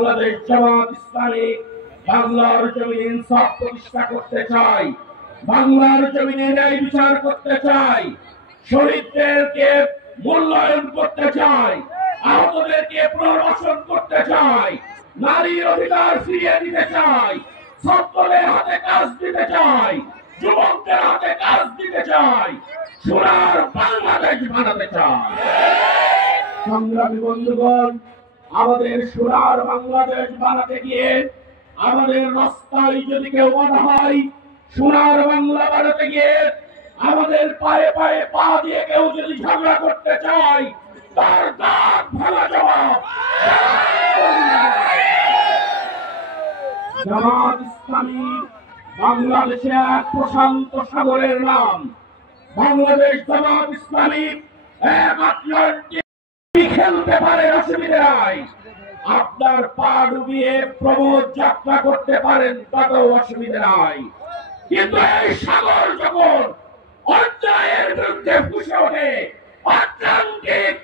বাংলাদেশ জামাত ইসলামী বাংলার জমিনে ইনসাফ প্রতিষ্ঠা করতে চাই, বাংলার জমিনে ন্যায় বিচার করতে চাই, শহীদদেরকে মূল্যায়ন করতে চাই, আহতদেরকে পুনর্বাসন করতে চাই, নারীর অধিকার ফিরিয়ে দিতে চাই, ছাত্রদের হাতে কাজ দিতে চাই, যুবকদের হাতে কাজ দিতে চাই, সোনার বাংলাদেশ বানাতে চাই। সংগ্রামী বন্ধুগণ, আমাদের সোনার বাংলাদেশ বানাতে গিয়ে আমাদের রাস্তায় যদি কেউ বাধা হয়, সোনার বাংলা বানাতে গিয়ে আমাদের পায়ে পায়ে পা দিয়ে কেউ যদি ঝগড়া করতে চায়, তার দাঁত ভাঙা জবাব জামাত ইসলামী বাংলাদেশে এক প্রশান্ত সাগরের নাম। বাংলাদেশ জামাত ইসলামী একমাত্র খেলতে পারে, অসুবিধা নাই। আপনার পা ডুবিয়ে প্রমোদ যাত্রা করতে পারেন, তাতেও অসুবিধা নাই। কিন্তু এই সাগর যখন অন্যায়ের বিরুদ্ধে ফুসে ওঠে, আটলান্টিক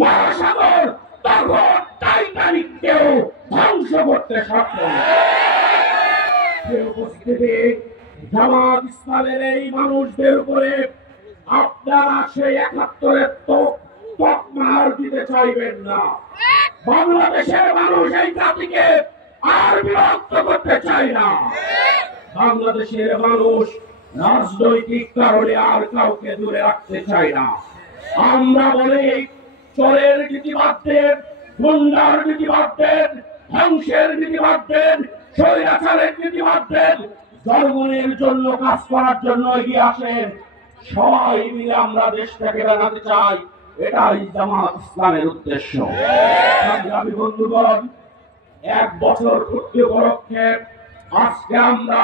মহাসাগর, তখন টাইটানিককেও ধ্বংস করতে সক্ষম। উপস্থিতি জামাত ইসলামের এই মানুষদের উপরে আপনারা সেই ৭১-এর তকমার দিতে চাইবেন না। বাংলাদেশের মানুষ এই জাতিকে আর বিভক্ত করতে চায় না। বাংলাদেশের মানুষ রাজনৈতিক কারণে আর কাউকে দূরে রাখতে চায় না। আমরা বলি, চোরের নীতি বাদ দেন, গুন্ডার নীতি বাদ দেন, ধ্বংসের নীতি বাদ দেন, স্বৈরাচারের নীতি বাদ দেন, জনগণের জন্য কাজ করার জন্য এগিয়ে আসেন। সবাই মিলে আমরা দেশটাকে বানাতে চাই, এটাই জামাত ইসলামের উদ্দেশ্য। সংগ্রামী বন্ধুগণ, ১ বছর পূর্তি উপলক্ষে আজকে আমরা